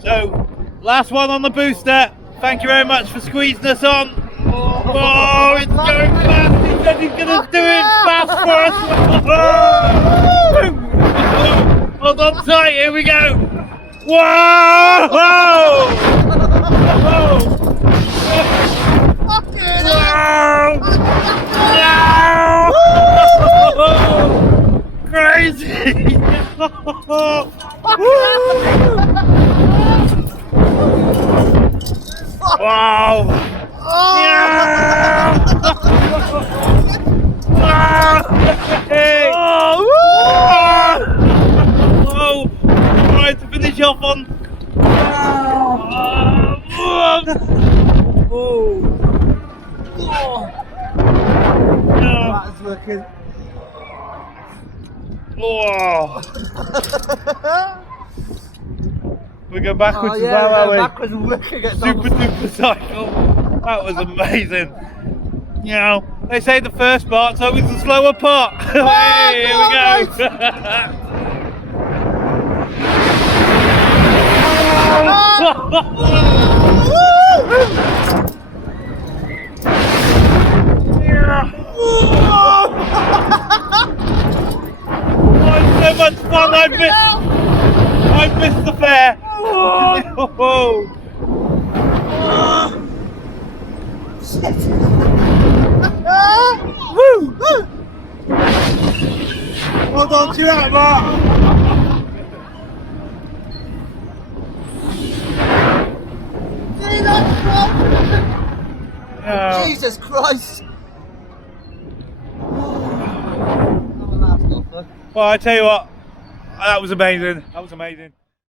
So, last one on the booster. Thank you very much for squeezing us on. Oh, it's going fast. He said he's going to do it fast for us. Hold on tight. Here we go. Whoa! Whoa! Crazy! Wow! Yeah! Oh! Trying to finish off on. That is looking. Oh. We go backwards as yeah, well, are we? backwards and wicked at Super duper cycle. That was amazing. You know, they say the first part's always the slower part. Hey, here we go. Oh, it's so much fun. I missed the fair. Hold on to that, Mark. Yeah. Jesus Christ. Well, I tell you what, that was amazing. That was amazing.